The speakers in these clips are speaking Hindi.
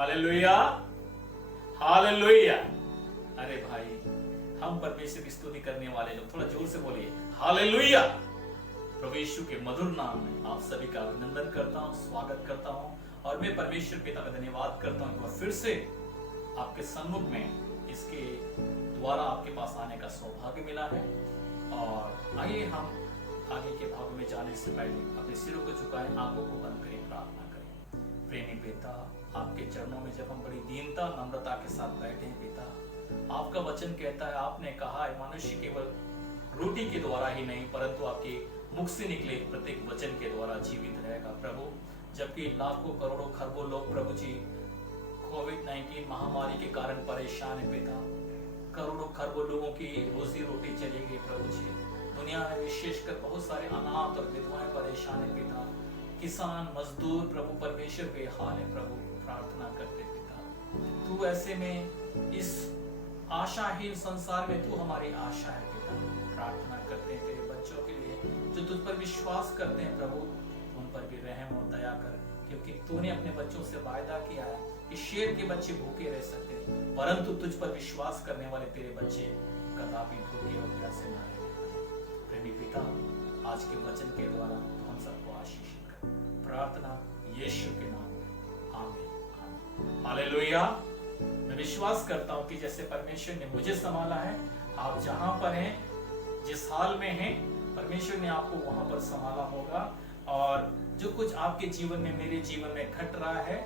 Hallelujah, hallelujah. अरे भाई, हम परमेश्वर की स्तुति करने वाले लोग थोड़ा जोर से बोलिए हालेलुया। प्रभु यीशु के मधुर नाम में आप सभी का अभिनंदन करता हूँ, स्वागत करता हूँ और मैं परमेश्वर पिता का धन्यवाद करता हूँ कि फिर से आपके सम्मुख में इसके द्वारा आपके पास आने का सौभाग्य मिला है। और आइए हम आगे के भाग में जाने से पहले अपने सिरों को झुकाएं, आंखों को बंद करें, प्रार्थना करें। प्रेमी पिता, आपके चरणों में जब हम बड़ी दीनता नम्रता के साथ बैठे हैं पिता, आपका वचन कहता है, आपने कहा है मनुष्य केवल रोटी के द्वारा ही नहीं परंतु आपके मुख से निकले प्रत्येक वचन के द्वारा जीवित रहेगा प्रभु। जबकि लाखों करोड़ों खरबों लोग प्रभु जी कोविड-19 महामारी के कारण परेशान है पिता, करोड़ों खरबों लोगों की रोजी रोटी चली गई प्रभु जी। दुनिया में विशेषकर बहुत सारे अनाथ और विधवाएं परेशान है पिता, किसान मजदूर प्रभु परमेश्वर बेहाल है प्रभु। प्रार्थना करते पिता, तू ऐसे में इस आशाहीन संसार में तू हमारी आशा है पिता। प्रार्थना करते हैं तेरे बच्चों के लिए जो तुझ पर विश्वास करते हैं प्रभु, उन पर भी रहम और दया कर, क्योंकि तूने अपने बच्चों से वायदा किया है कि शेर के बच्चे भूखे रह सकते हैं परंतु तुझ पर विश्वास करने वाले तेरे बच्चे कदापि भूखे और प्यासे ना रहेंगे। प्रेमी पिता, आज के वचन के द्वारा हम सबको आशीषित कर, प्रार्थना यीशु के नाम में, आमीन। हालेलुया। मैं विश्वास करता हूँ कि जैसे परमेश्वर ने मुझे संभाला है, आप जहां पर हैं, जिस हाल में हैं, परमेश्वर ने आपको वहां पर संभाला होगा। और जो कुछ आपके जीवन में, मेरे जीवन में घट रहा है,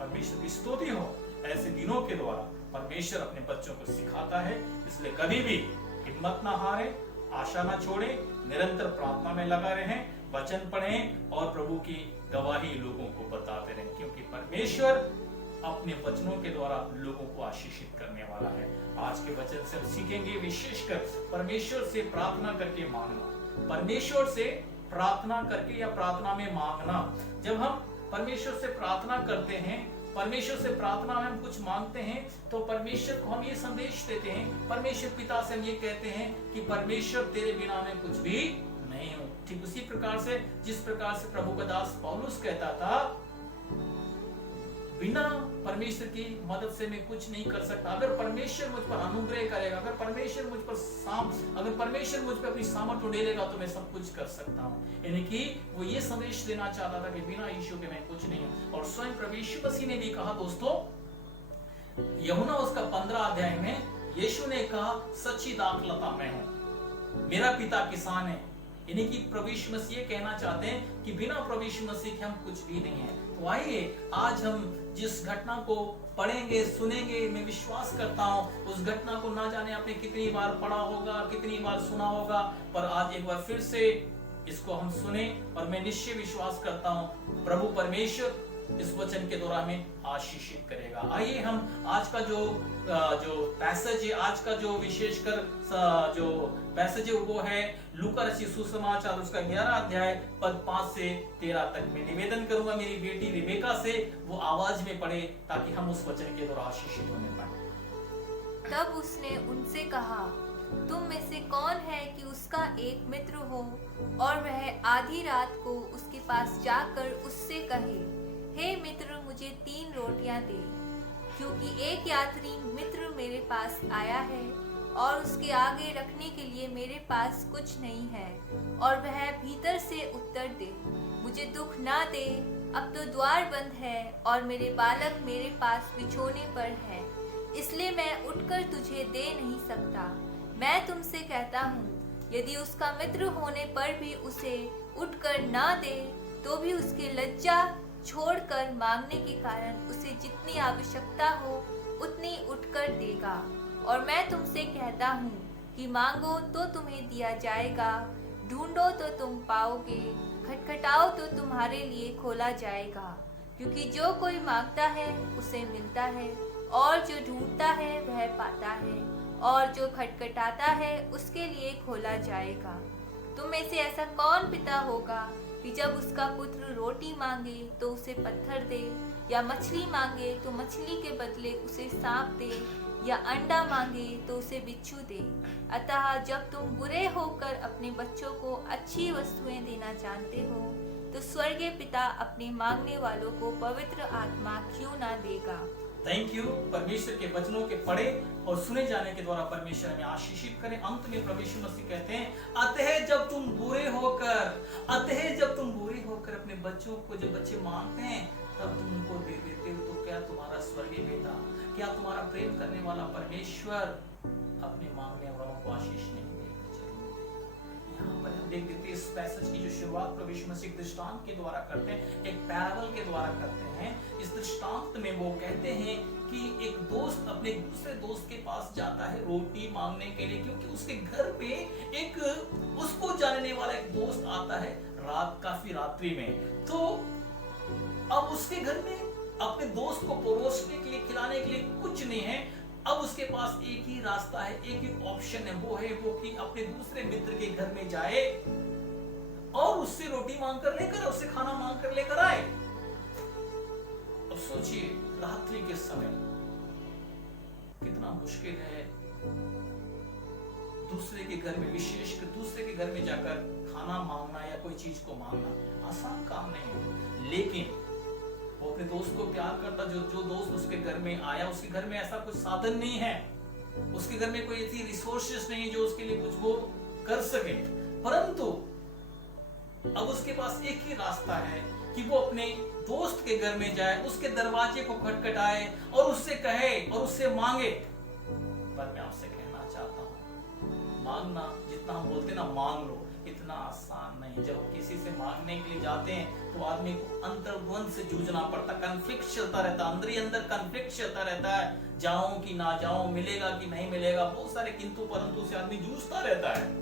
परमेश्वर की स्तुति हो। ऐसे दिनों के द्वारा परमेश्वर अपने बच्चों को सिखाता है, इसलिए कभी भी हिम्मत ना हारे, आशा ना छोड़े, निरंतर प्रार्थना में लगा रहें, वचन पढ़ें और प्रभु की गवाही लोगों को बताते रहें, क्योंकि परमेश्वर अपने वचनों के द्वारा लोगों को आशीषित करने वाला है। आज के वचन से हम सीखेंगे विशेषकर परमेश्वर से प्रार्थना करके मांगना, परमेश्वर से प्रार्थना करके या प्रार्थना में मांगना। जब हम परमेश्वर से प्रार्थना करते हैं, परमेश्वर से प्रार्थना में हम कुछ मांगते हैं, तो परमेश्वर को हम ये संदेश देते हैं, परमेश्वर पिता से हम ये कहते हैं कि परमेश्वर तेरे बिना मैं कुछ भी नहीं हूं। ठीक उसी प्रकार से जिस प्रकार से प्रभु का दास पौलुस कहता था, बिना परमेश्वर की मदद से मैं कुछ नहीं कर सकता। अगर परमेश्वर मुझ पर अनुग्रह करेगा, अगर परमेश्वर मुझ पर अगर परमेश्वर मुझ पर अपनी सामर्थ उड़ेलेगा तो मैं सब कुछ कर सकता हूँ। यानी कि वो ये संदेश देना चाहता था कि बिना यीशु के मैं कुछ नहीं हूँ। और स्वयं प्रभु यीशु मसीह ने भी कहा दोस्तों, यूहन्ना उसका 15 अध्याय में यीशु ने कहा, सच्ची दाखलता मैं हूँ, मेरा पिता किसान है। यानी कि प्रभु यीशु मसीह ये कहना चाहते हैं कि बिना प्रभु यीशु मसीह के हम कुछ भी नहीं है। तो आइए आज हम जिस घटना को पढ़ेंगे, सुनेंगे, मैं विश्वास करता हूँ उस घटना को ना जाने आपने कितनी बार पढ़ा होगा, कितनी बार सुना होगा, पर आज एक बार फिर से इसको हम सुने और मैं निश्चय विश्वास करता हूँ प्रभु परमेश्वर इस वचन के द्वारा हमें आशीषित करेगा। आइए हम आज का जो पैसेज है, आज का जो विशेषकर जो पैसेज है वो है लूका रचित सुसमाचार उसका 11 अध्याय पद 5 से 13 तक। मैं निवेदन करूंगा मेरी बेटी रिबेका से वो आवाज में पढ़े ताकि हम उस वचन के द्वारा आशीषित होने पाए। तब उसने उनसे कहा, तुम में से कौन है कि उसका एक मित्र हो और वह आधी रात को उसके पास जाकर उससे कहे, हे मित्र मुझे 3 रोटियां दे, क्योंकि एक यात्री मित्र मेरे पास आया है और उसके आगे रखने के लिए मेरे पास कुछ नहीं है। और वह भीतर से उत्तर दे, मुझे दुख ना दे, अब तो द्वार बंद है और मेरे बालक मेरे पास बिछोने पर है, इसलिए मैं उठकर तुझे दे नहीं सकता। मैं तुमसे कहता हूँ, यदि उसका मित्र होने पर भी उसे उठकर ना दे तो भी उसकी लज्जा छोड़कर मांगने के कारण उसे जितनी आवश्यकता हो उतनी उठकर देगा। और मैं तुमसे कहता हूँ कि मांगो तो तुम्हें दिया जाएगा, ढूंढो तो तुम पाओगे, खटखटाओ तो तुम्हारे लिए खोला जाएगा। क्योंकि जो कोई मांगता है उसे मिलता है, और जो ढूंढता है वह पाता है, और जो खटखटाता है उसके लिए खोला जाएगा। तुम में से ऐसा कौन पिता होगा कि जब उसका पुत्र रोटी मांगे तो उसे पत्थर दे, या मछली मांगे तो मछली के बदले उसे सांप दे, या अंडा मांगे तो उसे बिच्छू दे। अतः जब तुम बुरे होकर अपने बच्चों को अच्छी वस्तुएं देना जानते हो, तो स्वर्गीय पिता अपने मांगने वालों को पवित्र आत्मा क्यों ना देगा। Thank you. परमेश्वर के वचनों के पढ़े और सुने जाने के द्वारा परमेश्वर हमें आशीषित करें। अंत में प्रभु यीशु मसीह कहते हैं, अतः जब तुम बुरे होकर अपने बच्चों को, जब बच्चे मांगते हैं तब तुम उनको दे देते हो, तो क्या तुम्हारा स्वर्गीय पिता, क्या तुम्हारा प्रेम करने वाला परमेश्वर अपने मांगने वालों को आशीष नहीं देगा? जरूर। यहाँ पर हम देख देते हैं इस पैसेज की जो शुरुआत प्रभु यीशु मसीह दृष्टांत के द्वारा करते हैं, एक पैराबल के द्वारा करते हैं। इस दृष्टांत में वो कहते हैं कि एक दोस्त अपने दूसरे दोस्त के पास जाता है रोटी मांगने के लिए, क्योंकि उसके घर पे एक उसको जानने वाला एक दोस्त आता है काफी रात्रि में। तो अब उसके घर में अपने दोस्त को परोसने के लिए, खिलाने के लिए कुछ नहीं है। अब उसके पास एक ही रास्ता है, एक ही ऑप्शन है, वो कि अपने दूसरे मित्र के घर में जाए और उससे रोटी मांग कर लेकर, उससे खाना मांग कर लेकर आए। अब सोचिए रात्रि के समय कितना मुश्किल है दूसरे के घर में, विशेषकर दूसरे के घर में जाकर खाना मांगना या कोई चीज को मांगना आसान काम नहीं है। लेकिन वो अपने दोस्त को प्यार करता, जो दोस्त उसके घर में आया, उसके घर में ऐसा कुछ साधन नहीं है, उसके घर में कोई ऐसी रिसोर्सेस नहीं है जो उसके लिए कुछ वो कर सके, परंतु अब उसके पास एक ही रास्ता है कि वो अपने दोस्त के घर में जाए, उसके दरवाजे को खटखटाए और उससे कहे और उससे मांगे। पर मैं आपसे कहना चाहता हूं, मांगना जितना हम बोलते ना मांग लो, इतना आसान नहीं। जब हम किसी से मांगने के लिए जाते हैं तो आदमी को अंतर्द्वंद से जूझना पड़ता, कन्फ्लिक्ट चलता रहता, अंदर ही अंदर कन्फ्लिक्ट चलता रहता है, जाऊं कि ना जाऊं, मिलेगा कि नहीं मिलेगा, बहुत सारे किंतु परंतु से आदमी जूझता रहता है।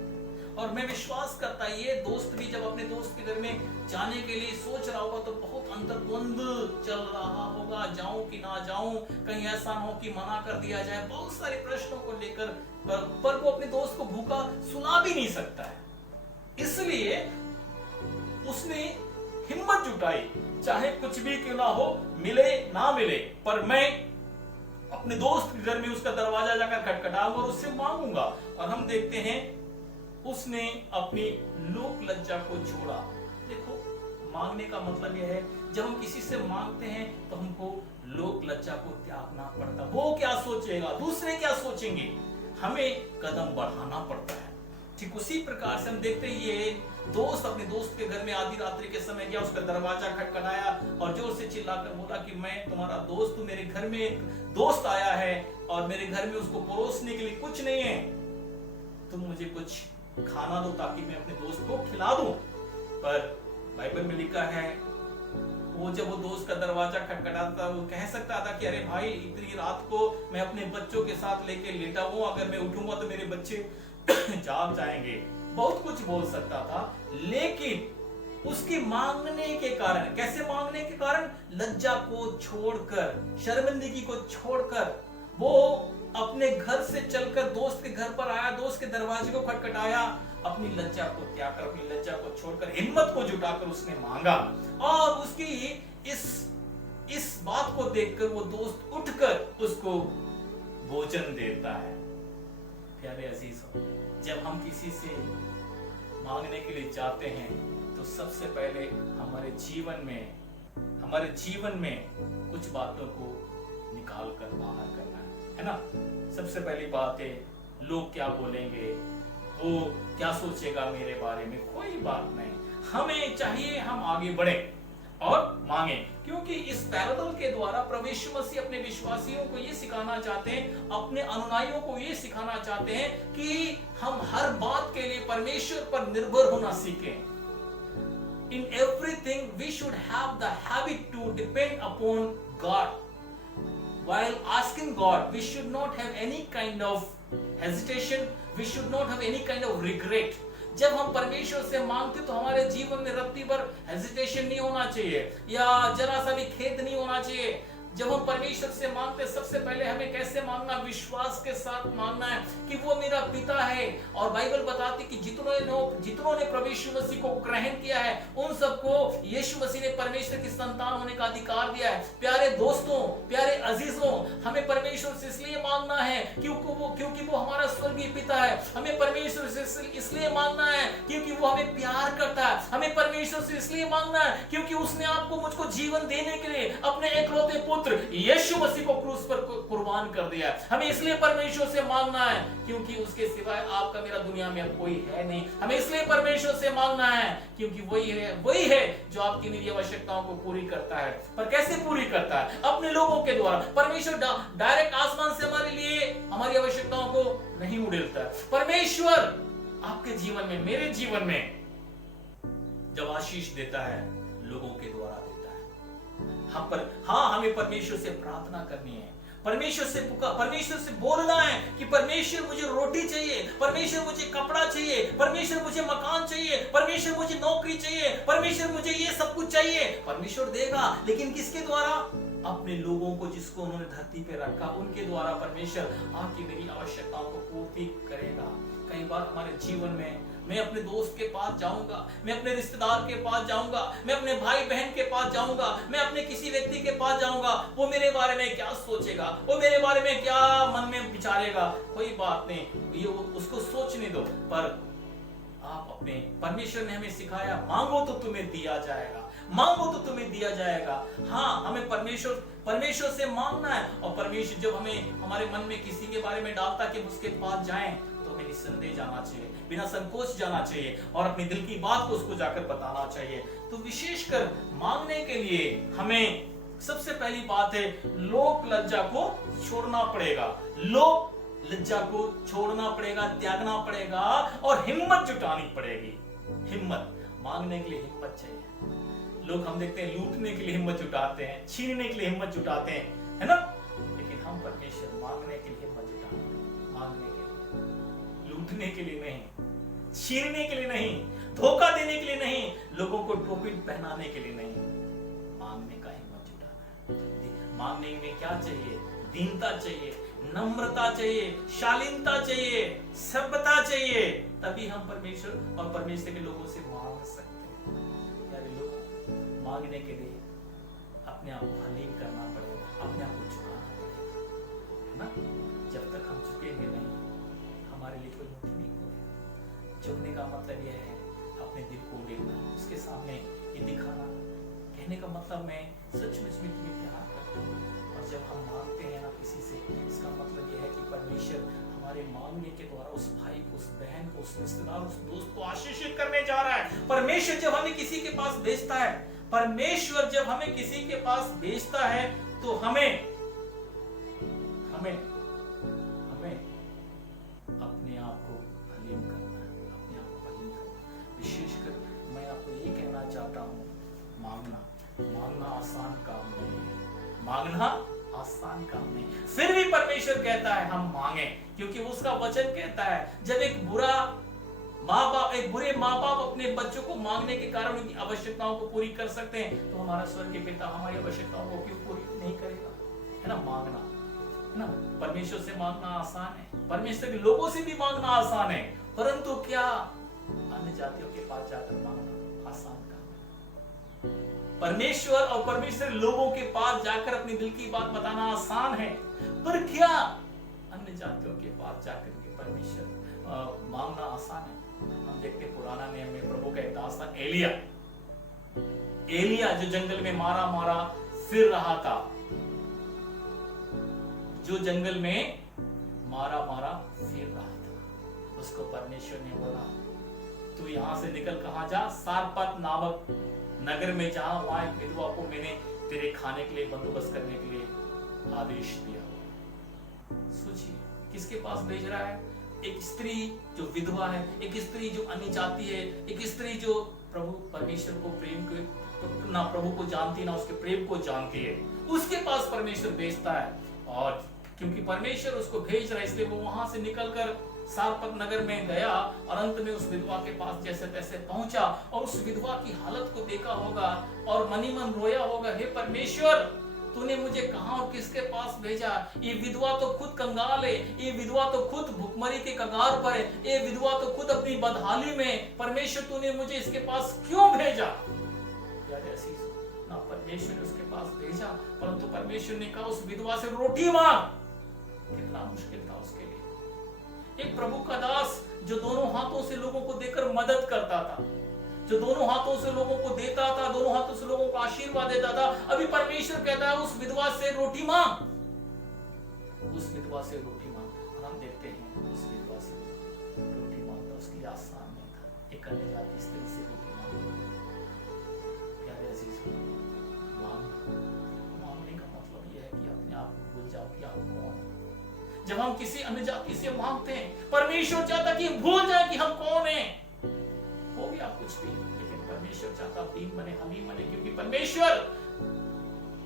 और मैं विश्वास करता ये दोस्त भी जब अपने दोस्त के घर में जाने के लिए सोच रहा होगा तो बहुत अंतर्द्वंद चल रहा होगा, जाऊं कि ना जाऊं, कहीं ऐसा ना हो कि मना कर दिया जाए, बहुत सारे प्रश्नों को लेकर, पर वो अपने दोस्त को भूखा सुला भी नहीं सकता है। इसलिए उसने हिम्मत जुटाई, चाहे कुछ भी क्यों ना हो, मिले ना मिले, पर मैं अपने दोस्त के घर में उसका दरवाजा जाकर खटखटाऊंगा और उससे मांगूंगा। और हम देखते हैं उसने अपनी लोक लज्जा को छोड़ा। देखो, मांगने का मतलब यह है, जब हम किसी से मांगते हैं तो हमको लोक लज्जा को त्यागना पड़ता। वो क्या सोचेगा, दूसरे क्या सोचेंगे, हमें कदम बढ़ाना पड़ता है। ठीक उसी प्रकार से हम देखते हैं ये दोस्त अपने दोस्त के घर में आधी रात्रि के समय गया, उसका दरवाजा खटखटाया और जोर से चिल्लाकर बोला कि मैं तुम्हारा दोस्त हूं, मेरे घर में एक दोस्त आया है और मेरे घर में उसको परोसने के लिए कुछ नहीं है, तुम मुझे कुछ खाना दो ताकि मैं अपने दोस्त को खिला दूं। पर बाइबल में लिखा है वो जब वो दोस्त का दरवाजा खटखटाता, वो कह सकता था कि अरे भाई, इतनी रात को मैं अपने बच्चों के साथ लेके लेटा हूं, अगर मैं उठूंगा तो मेरे बच्चे जाग जाएंगे, बहुत कुछ बोल सकता था। लेकिन उसके मांगने के कारण, कैसे मांगने के कारण, लज्जा को छोड़कर, शर्मिंदगी को छोड़कर वो अपने घर से चलकर दोस्त के घर पर आया, दोस्त के दरवाजे को खटखटाया, अपनी लज्जा को त्याग कर, अपनी लज्जा को छोड़कर, हिम्मत को जुटाकर उसने मांगा। और उसकी इस बात को देखकर वो दोस्त उठकर उसको भोजन देता है। प्यारे अजीजों, जब हम किसी से मांगने के लिए जाते हैं तो सबसे पहले हमारे जीवन में कुछ बातों को निकाल कर बाहर करना है ना। सबसे पहली बात है, लोग क्या बोलेंगे, वो क्या सोचेगा मेरे बारे में, कोई बात नहीं। हमें चाहिए हम आगे बढ़े और मांगे, क्योंकि इस पैराबल के द्वारा प्रभु यीशु मसीह अपने विश्वासियों को ये सिखाना चाहते हैं, अपने अनुयायियों को ये सिखाना चाहते हैं कि हम हर बात के लिए परमेश्वर पर निर्भर होना सीखें। In everything we should have the habit to depend upon God. While asking God, we should not have any kind of hesitation, we should not have any kind of regret. जब हम परमेश्वर से मांगते तो हमारे जीवन में रत्ती भर हेजिटेशन नहीं होना चाहिए या जरा सा भी खेद नहीं होना चाहिए। जब हम परमेश्वर से मांगते, सबसे पहले हमें कैसे मांगना, विश्वास के साथ मांगना है कि वो मेरा पिता है। और बाइबल बताती कि जितनों ने प्रभु यीशु मसीह को ग्रहण किया है, उन सबको यीशु मसीह ने परमेश्वर की संतान होने का अधिकार दिया है। प्यारे दोस्तों, प्यारे अजीजों, हमें परमेश्वर से इसलिए मांगना है क्योंकि वो हमारा स्वर्गीय पिता है। हमें परमेश्वर से इसलिए मांगना है क्योंकि वो हमें प्यार करता है। हमें परमेश्वर से इसलिए मांगना है क्योंकि उसने आपको मुझको जीवन देने के लिए अपने एकलौते पुत्र यीशु मसीह को क्रूस पर कुर्बान कर दिया। हमें इसलिए परमेश्वर से मांगना है क्योंकि उसके सिवाय आपका मेरा दुनिया में अब कोई है नहीं। हमें इसलिए परमेश्वर से मांगना है क्योंकि वही है जो आपकी मेरी आवश्यकताओं को पूरी करता है। पर कैसे पूरी करता है? अपने लोगों के द्वारा। परमेश्वर डायरेक्ट आसमान से हमारे लिए हमारी आवश्यकताओं को नहीं उड़ेलता है। परमेश्वर आपके जीवन में, मेरे जीवन में जब आशीष देता है, लोगों के द्वारा देता है। हमें परमेश्वर से प्रार्थना करनी है, परमेश्वर से बोलना है कि परमेश्वर मुझे रोटी चाहिए, परमेश्वर मुझे कपड़ा चाहिए, परमेश्वर मुझे मकान चाहिए, परमेश्वर मुझे नौकरी चाहिए, परमेश्वर मुझे ये सब कुछ चाहिए। परमेश्वर देगा, लेकिन किसके द्वारा? अपने लोगों को जिसको उन्होंने धरती पे रखा, उनके द्वारा परमेश्वर आपकी मेरी आवश्यकताओं को पूर्ति करेगा। कई बार हमारे जीवन में मैं अपने दोस्त के पास जाऊंगा, मैं अपने रिश्तेदार के पास जाऊंगा, मैं अपने भाई बहन के पास जाऊंगा, मैं अपने किसी व्यक्ति के पास जाऊंगा, वो मेरे बारे में क्या सोचेगा, वो मेरे बारे में क्या मन में विचारेगा। कोई बात नहीं, ये उसको सोचने दो। पर आप अपने, परमेश्वर ने हमें सिखाया, मांगो तो तुम्हें दिया जाएगा, मांगो तो तुम्हें दिया जाएगा। हाँ, हमें परमेश्वर से मांगना है। और परमेश्वर जब हमें हमारे मन में किसी के बारे में डालता कि उसके पास जाएं, तो हमें निस्संदेह जाना चाहिए, बिना संकोच जाना चाहिए और अपने दिल की बात को उसको जाकर बताना चाहिए। तो विशेषकर मांगने के लिए हमें सबसे पहली बात है, लोक लज्जा को छोड़ना पड़ेगा। लोक लज्जा को छोड़ना पड़ेगा, त्यागना पड़ेगा और हिम्मत जुटानी पड़ेगी। हिम्मत, मांगने के लिए हिम्मत चाहिए। लोग हम देखते हैं लूटने के लिए हिम्मत जुटाते हैं, छीनने के लिए हिम्मत जुटाते हैं, है ना? लेकिन हम परमेश्वर मांगने के लिए हिम्मत जुटाते हैं, मांगने के लिए, लूटने के लिए नहीं, छीनने के लिए नहीं, धोखा देने के लिए नहीं, लोगों को टोपी पहनाने के लिए नहीं, मांगने का हिम्मत जुटाना है। मांगने में क्या चाहिए? दीनता चाहिए, नम्रता चाहिए, शालीनता चाहिए, सभ्यता चाहिए। तभी हम परमेश्वर और परमेश्वर के लोगों से मांग सकते हैं। प्यारे लोग, मांगने के लिए अपने आप को हलीम करना पड़ेगा, अपने आप को झुकाना पड़ेगा, है ना? जब तक हम झुकेंगे नहीं, हमारे लिए कोई मुक्ति नहीं खोलेगा। झुकने का मतलब यह है अपने दिल को देखना, उसके सामने ये दिखाना, कहने का मतलब मैं सचमुच में तुम्हें प्यार करता हूँ। और जब हम मांगते हैं ना किसी से, इसका मतलब यह है कि परमेश्वर हमारे मांगने के द्वारा उस भाई को, उस बहन को, उस रिश्तेदार, उस दोस्त को आशीषित करने जा रहा है। परमेश्वर जब हमें किसी के पास भेजता है, परमेश्वर जब हमें किसी के पास भेजता है, तो हमें अपने आप को हलीम करना है, अपने आप को हलीम करना। विशेषकर मैं आपको ये कहना चाहता हूँ, मांगना आसान काम नहीं है, मांगना आसान काम नहीं। फिर भी परमेश्वर कहता है हम मांगे, क्योंकि उसका वचन कहता है जब एक बुरे माँ बाप अपने बच्चों को मांगने के कारण उनकी आवश्यकताओं को पूरी कर सकते हैं, तो हमारा स्वर्गीय पिता हमारी आवश्यकताओं को क्यों पूरी नहीं करेगा? है ना? मांगना, है ना? परमेश्वर से मांगना आसान है, परमेश्वर के लोगों से भी मांगना आसान है, परंतु क्या अन्य जातियों के पास जाकर मांगना आसान काम है? परमेश्वर और परमेश्वर लोगों के पास जाकर अपनी दिल की बात बताना आसान है, पर क्या अन्य जातियों के पास जाकर के परमेश्वर मांगना आसान है? हम देखते पुराना नियम में प्रभु का एक दास था, एलिया जो जंगल में मारा फिर रहा था, जो जंगल में मारा फिर रहा था, उसको परमेश्वर ने बोला तू यहां से निकल, कहां जा? सारपत नामक नगर में जा, वहां एक विधवा को मैंने तेरे खाने के लिए बंदोबस्त करने के लिए आदेश दिया। सोचिए किसके पास भेज रहा है? एक स्त्री जो विधवा है, एक स्त्री जो अन्य जाति है, एक स्त्री जो प्रभु परमेश्वर को ना प्रभु को जानती ना उसके प्रेम को जानती है, उसके पास परमेश्वर भेजता है। और क्योंकि परमेश्वर उसको भेज रहा है, इसलिए वो वहां से निकलकर सारपत नगर में गया और अंत में उस विधवा के पास जैसे तैसे पहुंचा और उस विधवा की हालत को देखा होगा और मनी मन रोया होगा, हे परमेश्वर तूने मुझे कहां और किसके पास भेजा? ये विधवा तो खुद कंगाल है, ये विधवा तो खुद भुखमरी के कगार पर है, ये विधवा तो खुद अपनी बदहाली में, परमेश्वर तूने मुझे इसके पास क्यों भेजा? यार ऐसी ना परमेश्वर ने उसके पास भेजा, परंतु परमेश्वर ने कहा उस विधवा से रोटी मांग, कितना मुश्किल था उसके लिए। एक प्रभु का दास जो दोनों हाथों से लोगों को देकर मदद करता था, जो दोनों हाथों से लोगों को देता था, दोनों हाथों से लोगों को आशीर्वाद देता था। अभी परमेश्वर कहता है उस विधवा से रोटी मांग, उस विधवा से रोटी मांग। और हम देखते हैं उस विधवा से रोटी मांगना उसके लिए आसान नहीं था। एक अन्य जाति स्त्री से रोटी मांगना, प्यारे अजीजों, मांगने का मतलब यह है कि अपने आप को भूल जाओ कि आप कौन हैं। जब हम किसी अन्य जाति से मांगते हैं, परमेश्वर चाहता कि भूल जाए कि हम कौन हैं। हो गया कुछ भी, लेकिन परमेश्वर चाहता आप दीन बने, हलीम बने, क्योंकि परमेश्वर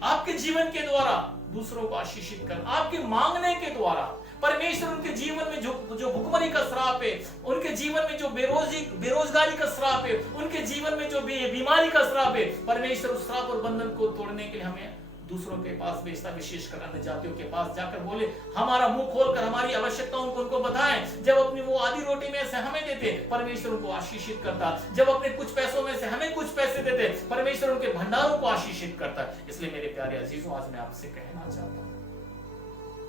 आपके जीवन के द्वारा दूसरों को आशीषित कर, आपके मांगने के द्वारा परमेश्वर उनके जीवन में जो भुखमरी का श्राप है, उनके जीवन में जो बेरोजगारी का श्राप है, उनके जीवन में जो बीमारी का श्राप है, परमेश्वर उस श्राप और बंधन को तोड़ने के लिए हमें दूसरों के पास भेजता, विशेषकर अन्य जातियों के पास जाकर बोले हमारा मुंह खोलकर हमारी आवश्यकताओं को उनको बताएं। जब अपनी वो आधी रोटी में से हमें देते, परमेश्वर उनको आशीषित करता। जब अपने कुछ पैसों में से हमें कुछ पैसे देते, परमेश्वर उनके भंडारों को आशीषित करता। इसलिए मेरे प्यारे अजीजों, आज मैं आपसे कहना चाहता हूं,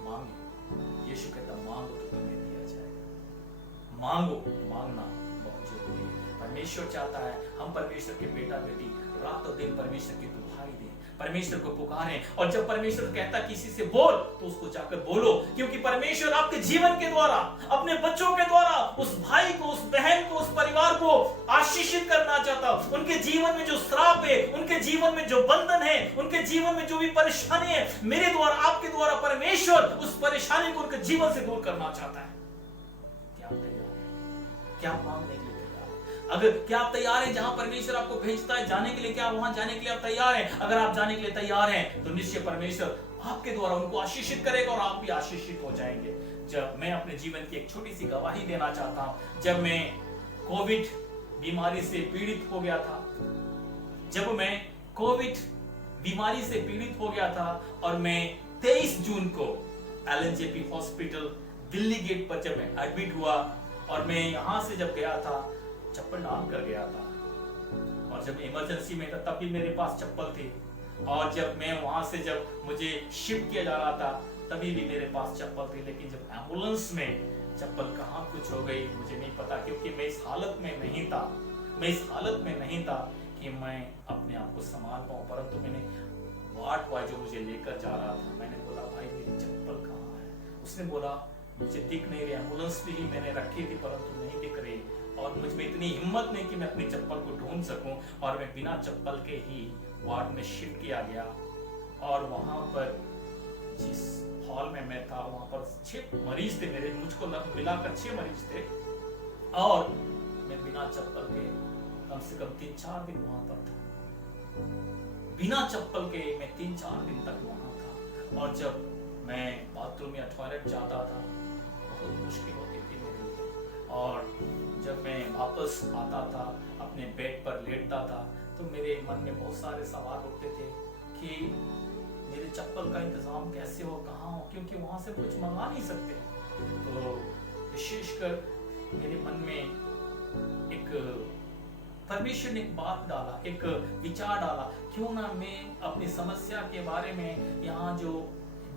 मांगे। यीशु कहता मांगो तो तुम्हें दिया जाएगा। मांगो, मांगना बहुत जरूरी है। परमेश्वर चाहता है हम परमेश्वर के बेटा बेटी रात और दिन परमेश्वर की दुहाई दें, परमेश्वर को पुकारें। और जब परमेश्वर कहता किसी से बोल, तो उसको जाकर बोलो, क्योंकि परमेश्वर आपके जीवन के द्वारा, अपने बच्चों के द्वारा उस भाई को, उस बहन को, उस परिवार को आशीषित करना चाहता। उनके जीवन में जो श्राप है, उनके जीवन में जो बंधन है, उनके जीवन में जो भी परेशानी है, मेरे द्वारा, आपके द्वारा परमेश्वर उस परेशानी को उनके जीवन से दूर करना चाहता है। क्या आप तैयार हैं? क्या आप मांगने के लिए? अगर क्या आप तैयार हैं जहां परमेश्वर आपको भेजता है जाने के लिए, क्या वहां जाने के लिए आप तैयार हैं? अगर आप जाने के लिए तैयार हैं तो निश्चय परमेश्वर आपके द्वारा उनको आशीषित करेगा और आप भी आशीषित हो जाएंगे। जब मैं अपने जीवन की एक छोटी सी गवाही देना चाहता हूं, जब मैं कोविड बीमारी से पीड़ित हो गया था, जब मैं कोविड बीमारी से पीड़ित हो गया था और मैं 23 जून को LNJP हॉस्पिटल दिल्ली गेट पर जब मैं एडमिट हुआ और मैं यहां से जब गया था, चप्पल डाल कर गया था। और जब इमरजेंसी में था तब भी मेरे पास चप्पल थी, और जब मैं वहां से जब मुझे शिफ्ट किया जा रहा था तभी भी मेरे पास चप्पल थी। लेकिन जब एम्बुलेंस में चप्पल कहाँ कुछ हो गई मुझे नहीं पता, क्योंकि मैं इस हालत में नहीं था, मैं इस हालत में नहीं था कि मैं अपने आप को संभाल पाऊं। परंतु मैंने वार्ड बॉय जो मुझे लेकर जा रहा था, मैंने बोला भाई मेरी चप्पल कहाँ है? उसने बोला मुझे दिख नहीं रही, एम्बुलेंस भी मैंने रखी थी परंतु नहीं दिख रही, और मुझ में इतनी हिम्मत नहीं कि मैं अपनी चप्पल को ढूंढ सकूं। और मैं बिना चप्पल के ही वार्ड में शिफ्ट किया गया, और वहां पर जिस हॉल में मैं था वहां पर 6 मरीज थे, मेरे मुझको मिलाकर 6 मरीज थे, और मैं बिना चप्पल के कम से कम 3-4 दिन वहां पर था। बिना चप्पल के मैं 3-4 दिन तक वहां था। और जब मैं बाथरूम या टॉयलेट जाता था बहुत मुश्किल होती थी मेरे लिए, और जब मैं वापस आता था अपने बेड पर लेटता था तो मेरे मन में बहुत सारे सवाल उठते थे कि मेरे चप्पल का इंतजाम कैसे हो, कहाँ हो, क्योंकि वहां से कुछ मंगा नहीं सकते। तो विशेषकर मेरे मन में एक परमेश्वर ने एक बात डाला, एक विचार डाला, क्यों ना मैं अपनी समस्या के बारे में यहाँ जो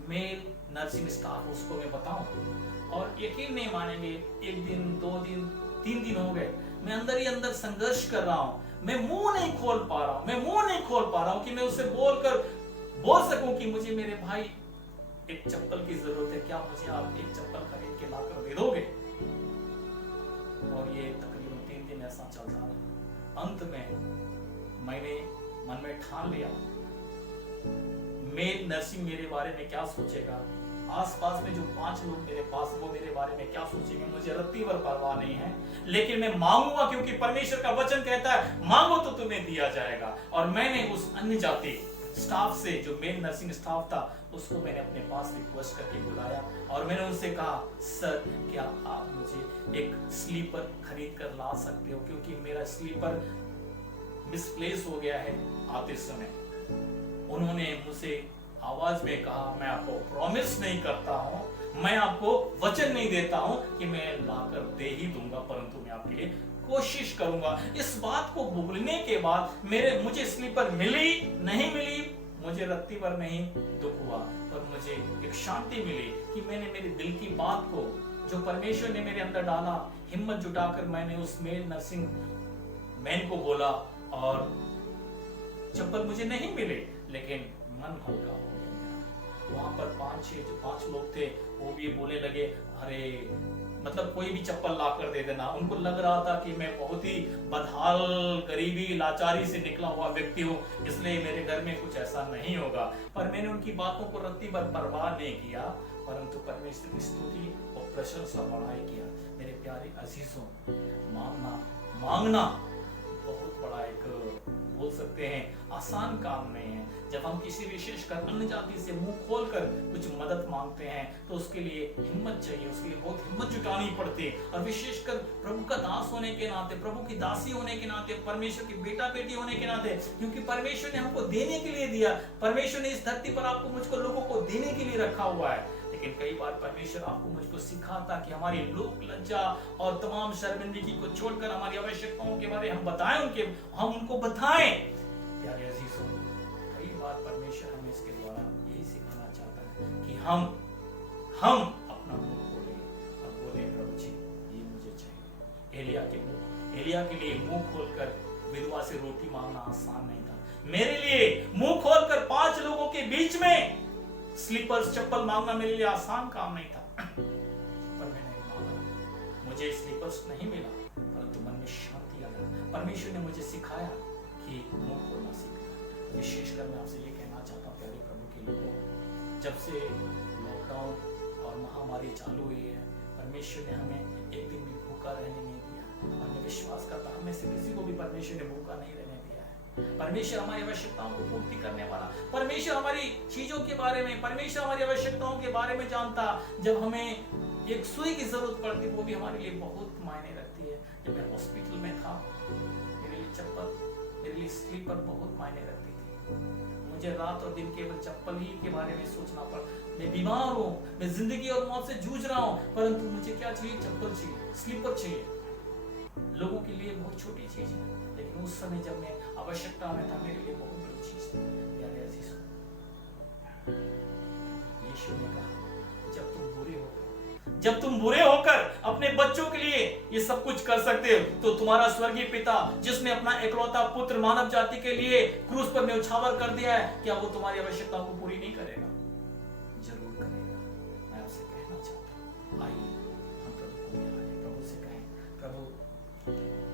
मेल नर्सिंग स्टाफ उसको मैं बताऊं। और यकीन नहीं मानेंगे, 1 दिन 2 दिन 3 दिन हो गए, मैं अंदर ही अंदर संघर्ष कर रहा हूं। मैं मुंह नहीं खोल पा रहा हूं कि मैं उसे बोल सकूं कि मुझे मेरे भाई एक चप्पल की जरूरत है, क्या मुझे आप एक चप्पल खरीद के लाकर दे दोगे? और ये तकरीबन 3 दिन ऐसा चल रहा है। अंत में मैंने मन में ठान लिया, मेल नर्सिंग मेरे बारे में क्या सोचेगा, आसपास में जो 5 लोग मेरे पास वो मेरे बारे में क्या सोचेंगे, मुझे रत्ती भर परवाह नहीं है। लेकिन मैं मांगूंगा, क्योंकि परमेश्वर का वचन कहता है मांगो तो तुम्हें दिया जाएगा। और मैंने उस अन्य जाति स्टाफ से, जो मेल नर्सिंग स्टाफ था, उसको मैंने अपने पास रिक्वेस्ट करके बुलाया और मैंने उनसे कहा, सर क्या आप मुझे एक स्लीपर खरीद कर ला सकते हो, क्योंकि मेरा स्लीपर मिसप्लेस हो गया है आते समय। उन्होंने मुझसे आवाज में कहा, मैं आपको प्रॉमिस नहीं करता हूं, मैं आपको वचन नहीं देता हूं कि मैं लाकर दे ही दूंगा, परंतु मैं आपके लिए कोशिश करूंगा। इस बात को बोलने के बाद मुझे स्लीपर मिली नहीं मिली, मुझे रत्ती भर नहीं दुख हुआ, पर मुझे एक शांति मिली कि मैंने मेरे दिल की बात को जो परमेश्वर ने मेरे अंदर डाला, हिम्मत जुटाकर मैंने उस मेल नर्सिंग मैन को बोला और चप्पल मुझे नहीं मिले लेकिन मन हल्का हो गया मेरा। वहां पर 5 लोग थे, वो भी बोलने लगे अरे मतलब कोई भी चप्पल ला कर दे देना। उनको लग रहा था कि मैं बहुत ही बदहाल, गरीबी, लाचारी से निकला हुआ व्यक्ति हूँ, इसलिए मेरे घर में कुछ ऐसा नहीं होगा। पर मैंने उनकी बातों को रत्ती भर परवाह नहीं किया, परंतु परमेश्वर की स्तुति और प्रशंसा बढ़ाई किया। मेरे प्यारे अजीजों, मांगना बहुत बड़ा एक बोल सकते हैं आसान काम नहीं है। जब हम किसी विशेषकर अन्य जाति से मुंह खोलकर कुछ मदद मांगते हैं तो उसके लिए हिम्मत चाहिए, उसके लिए बहुत हिम्मत जुटानी पड़ती है। और विशेषकर प्रभु का दास होने के नाते, प्रभु की दासी होने के नाते, परमेश्वर की बेटा बेटी होने के नाते, क्योंकि परमेश्वर ने हमको देने के लिए दिया। परमेश्वर ने इस धरती पर आपको मुझको लोगों को देने के लिए रखा हुआ है। लेकिन कई बार परमेश्वर आपको मुझको सिखाता कि हमारी लोक लज्जा और तमाम शर्मिंदगी को छोड़कर हमारी आवश्यकताओं के बारे हम बताएं, हम उनको बताएं। प्यारे अजीजों, कई बार परमेश्वर हमें इसके द्वारा यही सिखाना चाहता है कि हम अपना मुंह खोलें और बोले प्रभु जी ये मुझे चाहिए। एलिया के लिए मुंह खोलकर विधवा से रोटी मांगना आसान नहीं था। मेरे लिए मुंह खोलकर 5 लोगों के बीच में स्लीपर्स चप्पल मांगना मेरे लिए आसान काम नहीं था। पर मैंने मांगा, मुझे स्लीपर्स नहीं मिला, परंतु मन में शांति आ गया। परमेश्वर ने मुझे सिखाया कि मुंह खोलना सीखना। विशेषकर मैं आपसे ये कहना चाहता हूँ प्यारे प्रभु के लोगों, जब से लॉकडाउन और महामारी चालू हुई है, परमेश्वर ने हमें एक दिन भी भूखा रहने नहीं दिया। और मैं विश्वास करता हूं, हमें से किसी को भी परमेश्वर ने भूखा नहीं रहने दिया है। परमेश्वर हमारी आवश्यकताओं को पूर्ति करने वाला, परमेश्वर हमारी चीजों के बारे में, परमेश्वर हमारी आवश्यकताओं के बारे में जानता। जब हमें एक सुई की जरूरत पड़ती, वो भी हमारे लिए बहुत मायने रखती है। जब मैं हॉस्पिटल में था, मेरे लिए चप्पल, मेरे लिए स्लीपर बहुत मायने रखती थी। मुझे रात और दिन केवल चप्पल ही के बारे में सोचना पड़ा। मैं बीमार हूँ, मैं जिंदगी और मौत से जूझ रहा हूँ, परंतु मुझे क्या चाहिए? चप्पल चाहिए, स्लीपर चाहिए। लोगों के लिए बहुत छोटी चीज है, लेकिन उस समय जब मैं आवश्यकता में था, मेरे लिए बहुत बड़ी चीज थी। प्यारे अजीजों, यीशु ने कहा जब तुम बुरे होकर अपने बच्चों के लिए ये सब कुछ कर सकते हो, तो तुम्हारा स्वर्गीय पिता जिसने अपना एकलौता पुत्र मानव जाति के लिए क्रूस पर न्यौछावर कर दिया है, क्या वो तुम्हारी आवश्यकताओं को पूरी नहीं करेगा? जरूर करेगा। मैं आपसे कहना चाहता हूँ, आइए हम प्रभु को बुलाएं, प्रभु से कहें, प्रभु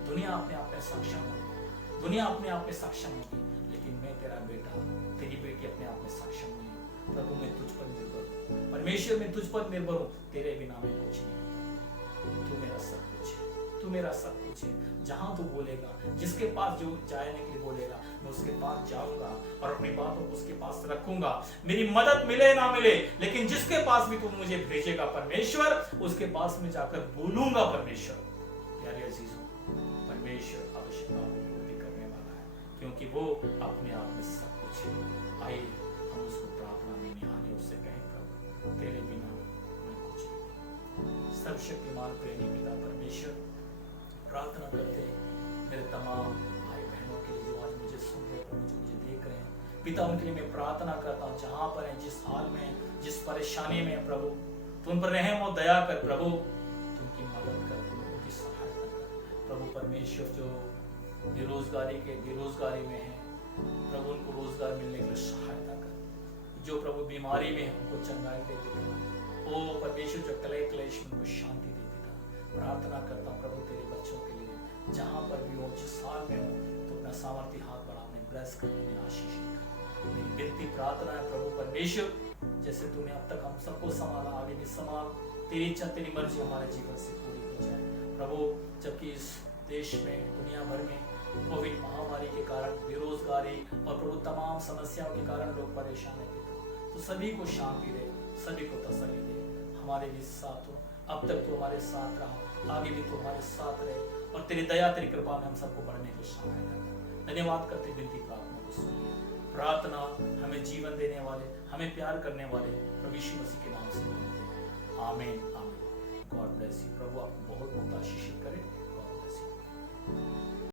दुनिया अपने आप में सक्षम होगी, दुनिया अपने आप में सक्षम होगी, लेकिन मैं तेरा बेटा, तेरी बेटी अपने आप में सक्षम नहीं हूँ। प्रभु मैं तुझ पर निर्भर हूँ, परमेश्वर मैं तुझ पर निर्भर हूँ, तेरे बिना मैं कुछ नहीं। तू मेरा सब कुछ है, तू मेरा सब कुछ है। जहां तू बोलेगा, जिसके पास जो जाने के लिए बोलेगा, मैं उसके पास जाऊंगा और अपनी बातों को उसके पास रखूंगा। मेरी मदद मिले ना मिले, लेकिन जिसके पास भी तू मुझे भेजेगा परमेश्वर, उसके पास में जाकर बोलूंगा परमेश्वर। प्यारे अजीजों, परमेश्वर आवश्यकताओं को पूरी करने वाला है, क्योंकि वो अपने आप में सब कुछ है। आइए हम उसको प्रार्थना में निहारें, उससे कहें प्रभु तेरे बिना मैं कुछ नहीं। सर्वशक्तिमान प्रेमी पिता परमेश्वर, प्रार्थना करते हैं मेरे तमाम भाई बहनों के लिए जो आज मुझे सुन रहे हैं, जो मुझे देख रहे हैं पिता, उनके लिए मैं प्रार्थना करता हूँ, जहां पर है, जिस हाल में, जिस परेशानी में प्रभु, तुम पर रहम और दया कर प्रभु, तुमकी मदद कर, उनकी सहायता कर प्रभु। परमेश्वर जो बेरोजगारी में है प्रभु, उनको रोजगार मिलने के लिए सहायता कर। जो प्रभु बीमारी में है उनको चंगाई दे पिता। ओ परमेश्वर जो क्लेश में उनको शांति दे पिता। प्रार्थना करता हूँ प्रभु तेरे बच्चों के लिए, जहाँ पर भी हो, जिस साल में हो, तो अपना सामर्थ्य हाथ बढ़ा, अपने ब्लेस कर, अपनी आशीष कर। मेरी विनती प्रार्थना है प्रभु परमेश्वर, जैसे तूने अब तक हम सबको संभाला, आगे भी संभाल। तेरी इच्छा, तेरी मर्जी हमारे जीवन से पूरी हो जाए प्रभु। जबकि इस देश में, दुनिया भर में कोविड महामारी के कारण, बेरोजगारी और प्रभु तमाम समस्याओं के कारण लोग परेशान है पिता, तो सभी को शांति दे, सभी को तसल्ली दे। हमारे भी साथ हो, अब तक तो हमारे साथ रहा, आगे भी तो हमारे साथ रहे, और तेरी दया, तेरी कृपा में हम सबको बढ़ने को सहायता कर। धन्यवाद करते विनती प्रार्थना को सुनिए। प्रार्थना हमें जीवन देने वाले, हमें प्यार करने वाले प्रभु यीशु मसीह के नाम से मांगते हैं, आमीन आमीन। God bless you. प्रभु आपको बहुत बहुत आशीषित करे। God bless you.